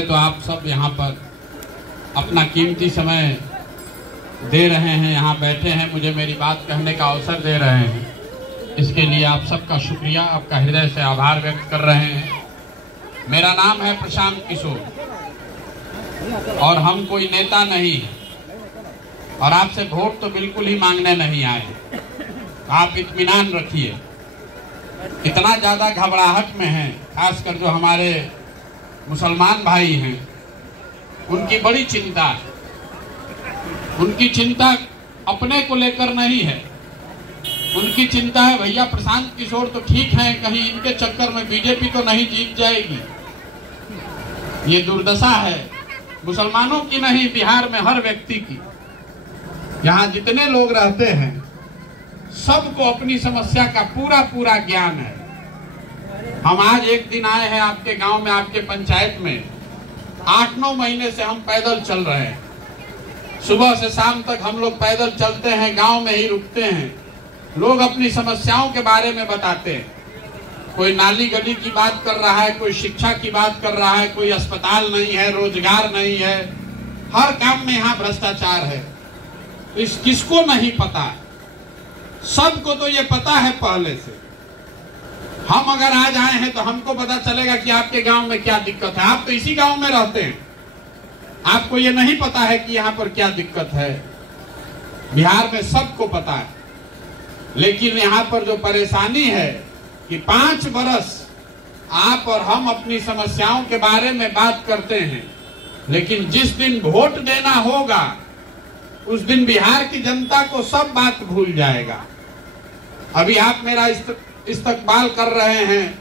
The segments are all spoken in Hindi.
तो आप सब यहाँ पर अपना कीमती समय दे रहे हैं, यहाँ बैठे हैं, मुझे मेरी बात कहने का अवसर दे रहे हैं। इसके लिए आप सबका शुक्रिया, आपका हृदय से आभार व्यक्त कर रहे हैं। मेरा नाम है प्रशांत किशोर और हम कोई नेता नहीं है और आपसे वोट तो बिल्कुल ही मांगने नहीं आए हैं। आप इत्मीनान रखिए। इतना ज़्यादा घबराहट में है, खासकर जो हमारे मुसलमान भाई हैं, उनकी बड़ी चिंता है। उनकी चिंता अपने को लेकर नहीं है, उनकी चिंता है भैया प्रशांत किशोर तो ठीक हैं, कहीं इनके चक्कर में बीजेपी तो नहीं जीत जाएगी। ये दुर्दशा है मुसलमानों की नहीं, बिहार में हर व्यक्ति की। यहाँ जितने लोग रहते हैं सबको अपनी समस्या का पूरा ज्ञान है। हम आज एक दिन आए हैं आपके गांव में, आपके पंचायत में। 8-9 महीने से हम पैदल चल रहे हैं। सुबह से शाम तक हम लोग पैदल चलते हैं, गांव में ही रुकते हैं। लोग अपनी समस्याओं के बारे में बताते हैं। कोई नाली गली की बात कर रहा है, कोई शिक्षा की बात कर रहा है, कोई अस्पताल नहीं है, रोजगार नहीं है, हर काम में यहाँ भ्रष्टाचार है। इस किसको नहीं पता? सबको तो ये पता है पहले से। हम अगर आज आए हैं तो हमको पता चलेगा कि आपके गांव में क्या दिक्कत है। आप तो इसी गांव में रहते हैं, आपको ये नहीं पता है कि यहाँ पर क्या दिक्कत है। बिहार में सबको पता है, लेकिन यहाँ पर जो परेशानी है कि 5 बरस आप और हम अपनी समस्याओं के बारे में बात करते हैं, लेकिन जिस दिन वोट देना होगा उस दिन बिहार की जनता को सब बात भूल जाएगा। अभी आप मेरा इस्तकबाल कर रहे हैं,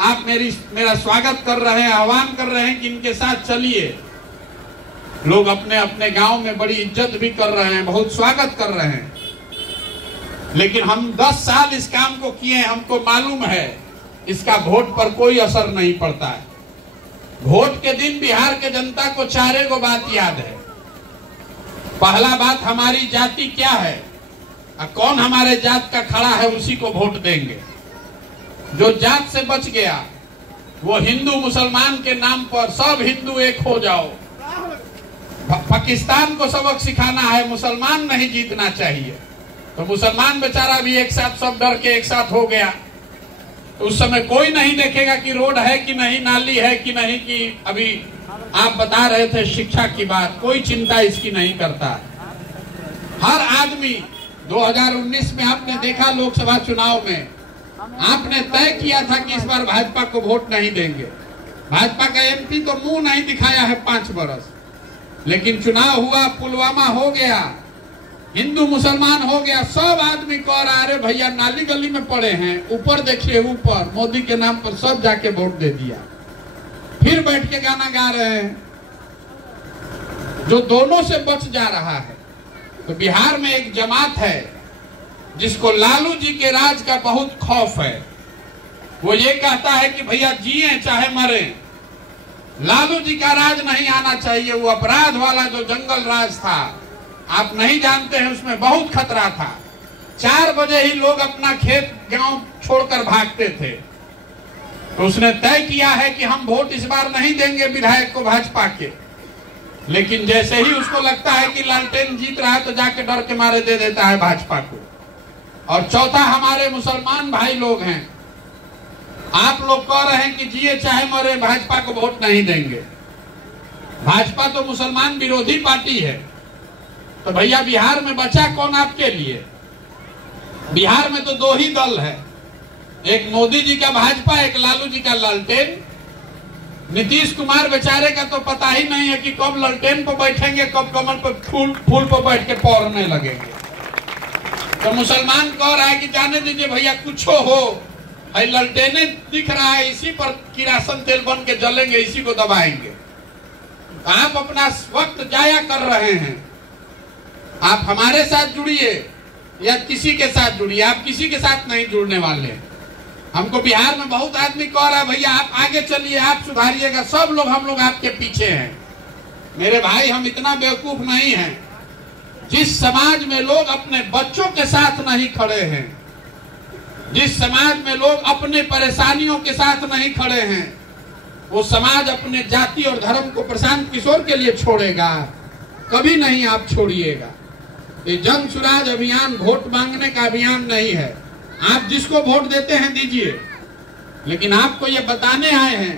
आप मेरा स्वागत कर रहे हैं, आह्वान कर रहे हैं कि इनके साथ चलिए। लोग अपने अपने गांव में बड़ी इज्जत भी कर रहे हैं, बहुत स्वागत कर रहे हैं, लेकिन हम 10 साल इस काम को किए, हमको मालूम है इसका वोट पर कोई असर नहीं पड़ता है। वोट के दिन बिहार के जनता को 4 बात याद है। पहला बात, हमारी जाति क्या है, कौन हमारे जात का खड़ा है उसी को वोट देंगे। जो जात से बच गया वो हिंदू मुसलमान के नाम पर सब हिंदू एक हो जाओ। पाकिस्तान को सबक सिखाना है, मुसलमान नहीं जीतना चाहिए। तो मुसलमान बेचारा भी एक साथ सब डर के एक साथ हो गया। तो उस समय कोई नहीं देखेगा कि रोड है कि नहीं, नाली है कि नहीं, कि अभी आप बता रहे थे शिक्षा की बात, कोई चिंता इसकी नहीं करता। हर आदमी 2019 में आपने देखा, लोकसभा चुनाव में आपने तय किया था कि इस बार भाजपा को वोट नहीं देंगे। भाजपा का एमपी तो मुंह नहीं दिखाया है 5 बरस, लेकिन चुनाव हुआ, पुलवामा हो गया, हिंदू मुसलमान हो गया, सब आदमी कह रहा है अरे भैया नाली गली में पड़े हैं, ऊपर देखिए, ऊपर मोदी के नाम पर सब जाके वोट दे दिया। फिर बैठ के गाना गा रहे हैं। जो दोनों से बच जा रहा है। तो बिहार में एक जमात है जिसको लालू जी के राज का बहुत खौफ है। वो ये कहता है कि भैया जिए चाहे मरे, लालू जी का राज नहीं आना चाहिए। वो अपराध वाला जो जंगल राज था, आप नहीं जानते हैं, उसमें बहुत खतरा था। 4 बजे ही लोग अपना खेत गांव छोड़कर भागते थे। तो उसने तय किया है कि हम वोट इस बार नहीं देंगे विधायक को भाजपा के, लेकिन जैसे ही उसको लगता है कि लालटेन जीत रहा है तो जाके डर के मारे दे देता है भाजपा को। और चौथा, हमारे मुसलमान भाई लोग हैं। आप लोग कह रहे हैं कि जिए चाहे मरे भाजपा को वोट नहीं देंगे। भाजपा तो मुसलमान विरोधी पार्टी है। तो भैया बिहार में बचा कौन आपके लिए? बिहार में तो 2 ही दल है, एक मोदी जी का भाजपा, एक लालू जी का लालटेन। नीतीश कुमार बेचारे का तो पता ही नहीं है कि कब लालटेन पर बैठेंगे, कब कमल पर फूल पर बैठ के पौड़ने लगेंगे। तो मुसलमान कह रहा है कि जाने दीजिए भैया, कुछ हो, लालटेने दिख रहा है, इसी पर किरासन तेल बन के जलेंगे, इसी को दबाएंगे। आप अपना वक्त जाया कर रहे हैं। आप हमारे साथ जुड़िए या किसी के साथ जुड़िए, आप किसी के साथ नहीं जुड़ने वाले। हमको बिहार में बहुत आदमी कह रहा है भैया आप आगे चलिए, आप सुधारिएगा, सब लोग हम लोग आपके पीछे हैं। मेरे भाई, हम इतना बेवकूफ नहीं हैं। जिस समाज में लोग अपने बच्चों के साथ नहीं खड़े हैं, जिस समाज में लोग अपने परेशानियों के साथ नहीं खड़े हैं, वो समाज अपने जाति और धर्म को प्रशांत किशोर के लिए छोड़ेगा? कभी नहीं आप छोड़िएगा। ये जन सुराज अभियान वोट मांगने का अभियान नहीं है। आप जिसको वोट देते हैं दीजिए, लेकिन आपको ये बताने आए हैं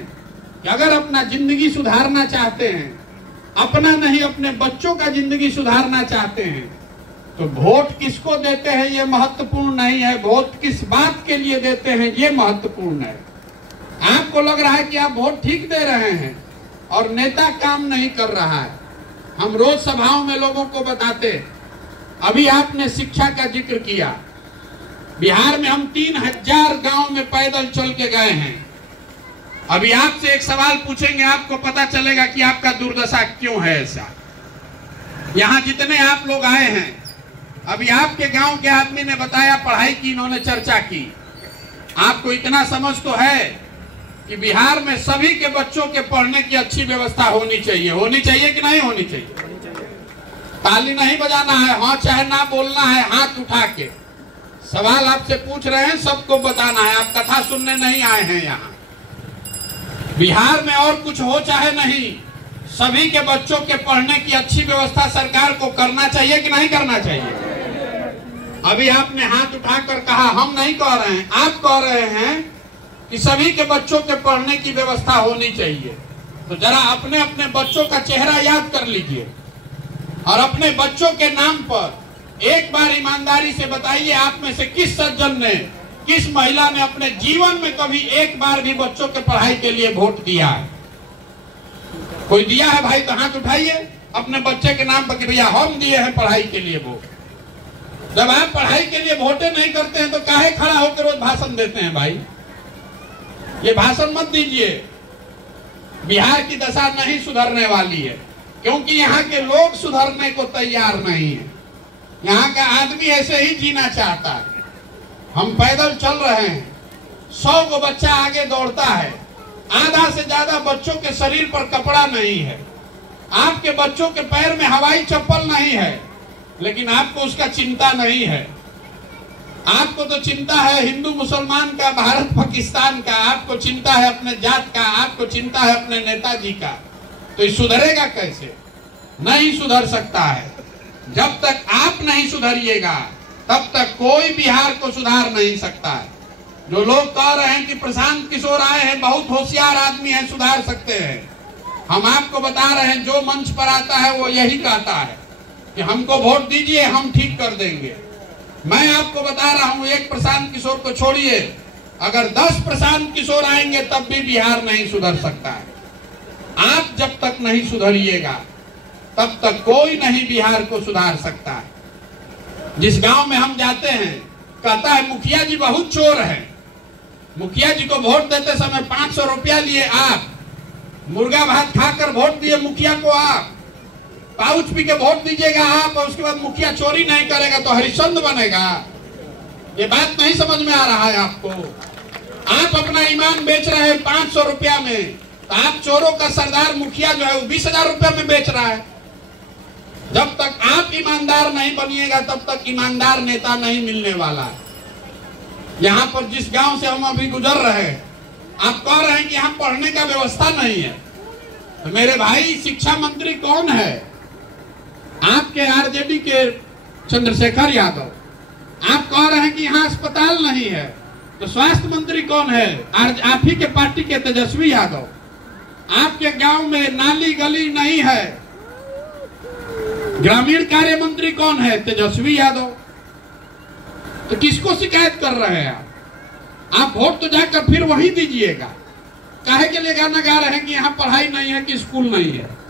कि अगर अपना जिंदगी सुधारना चाहते हैं, अपना नहीं अपने बच्चों का जिंदगी सुधारना चाहते हैं, तो वोट किसको देते हैं ये महत्वपूर्ण नहीं है, वोट किस बात के लिए देते हैं ये महत्वपूर्ण है। आपको लग रहा है कि आप वोट ठीक दे रहे हैं और नेता काम नहीं कर रहा है। हम रोज सभाओं में लोगों को बताते, अभी आपने शिक्षा का जिक्र किया, बिहार में हम 3000 गांव में पैदल चल के गए हैं। अभी आपसे एक सवाल पूछेंगे, आपको पता चलेगा कि आपका दुर्दशा क्यों है ऐसा। यहाँ जितने आप लोग आए हैं, अभी आपके गांव के आदमी ने बताया पढ़ाई की, इन्होंने चर्चा की। आपको इतना समझ तो है कि बिहार में सभी के बच्चों के पढ़ने की अच्छी व्यवस्था होनी चाहिए। होनी चाहिए कि नहीं होनी चाहिए? ताली नहीं बजाना है, हाँ चाहे ना बोलना है, हाथ उठा के। सवाल आपसे पूछ रहे हैं, सबको बताना है। आप कथा सुनने नहीं आए हैं यहाँ। बिहार में और कुछ हो चाहे नहीं, सभी के बच्चों के पढ़ने की अच्छी व्यवस्था सरकार को करना चाहिए कि नहीं करना चाहिए? अभी आपने हाथ उठाकर कहा, हम नहीं कह रहे हैं, आप कह रहे हैं कि सभी के बच्चों के पढ़ने की व्यवस्था होनी चाहिए। तो जरा अपने अपने बच्चों का चेहरा याद कर लीजिए और अपने बच्चों के नाम पर एक बार ईमानदारी से बताइए, आप में से किस सज्जन ने, किस महिला ने अपने जीवन में कभी एक बार भी बच्चों के पढ़ाई के लिए वोट दिया है? कोई दिया है भाई? तो हाथ उठाइए अपने बच्चे के नाम पर कि भैया हम दिए हैं पढ़ाई के लिए वोट। जब आप पढ़ाई के लिए वोटे नहीं करते हैं तो काहे खड़ा होकर रोज भाषण देते हैं? भाई ये भाषण मत दीजिए। बिहार की दशा नहीं सुधरने वाली है, क्योंकि यहाँ के लोग सुधरने को तैयार नहीं है। यहाँ का आदमी ऐसे ही जीना चाहता है। हम पैदल चल रहे हैं, 100 को बच्चा आगे दौड़ता है, आधा से ज्यादा बच्चों के शरीर पर कपड़ा नहीं है, आपके बच्चों के पैर में हवाई चप्पल नहीं है, लेकिन आपको उसका चिंता नहीं है। आपको तो चिंता है हिंदू मुसलमान का, भारत पाकिस्तान का, आपको चिंता है अपने जात का, आपको चिंता है अपने नेताजी का। तो ये सुधरेगा कैसे? नहीं सुधर सकता है। जब तक आप नहीं सुधरिएगा तब तक कोई बिहार को सुधार नहीं सकता है। जो लोग कह रहे हैं कि प्रशांत किशोर आए हैं, बहुत होशियार आदमी है, सुधार सकते हैं, हम आपको बता रहे हैं, जो मंच पर आता है वो यही कहता है कि हमको वोट दीजिए, हम ठीक कर देंगे। मैं आपको बता रहा हूं, एक प्रशांत किशोर को छोड़िए, अगर 10 प्रशांत किशोर आएंगे तब भी बिहार नहीं सुधर सकता है। आप जब तक नहीं सुधरिएगा तब तक कोई नहीं बिहार को सुधार सकता है। जिस गांव में हम जाते हैं, कहता है मुखिया जी बहुत चोर है। मुखिया जी को वोट देते समय 500 रुपया लिए आप, मुर्गा भात खाकर वोट दिए मुखिया को आप, पाउच पी के वोट दीजिएगा आप, और उसके बाद मुखिया चोरी नहीं करेगा तो हरिश्चंद्र बनेगा। ये बात नहीं समझ में आ रहा है आपको? आप अपना ईमान बेच रहे हैं 500 रुपया में, तो आप चोरों का सरदार मुखिया जो है वो 20,000 रुपया में बेच रहा है। जब तक आप ईमानदार नहीं बनिएगा तब तक ईमानदार नेता नहीं मिलने वाला है। यहाँ पर जिस गांव से हम अभी गुजर रहे हैं, आप कह रहे हैं कि यहाँ पढ़ने का व्यवस्था नहीं है। तो मेरे भाई, शिक्षा मंत्री कौन है? आपके आरजेडी के चंद्रशेखर यादव। आप कह रहे हैं कि यहाँ अस्पताल नहीं है, तो स्वास्थ्य मंत्री कौन है? आप ही के पार्टी के तेजस्वी यादव। आपके गांव में नाली गली नहीं है, ग्रामीण कार्य मंत्री कौन है? तेजस्वी यादव। तो किसको शिकायत कर रहे हैं आप वोट तो जाकर फिर वहीं दीजिएगा। काहे के लिए गाना गा रहे हैं कि यहाँ पढ़ाई नहीं है कि स्कूल नहीं है?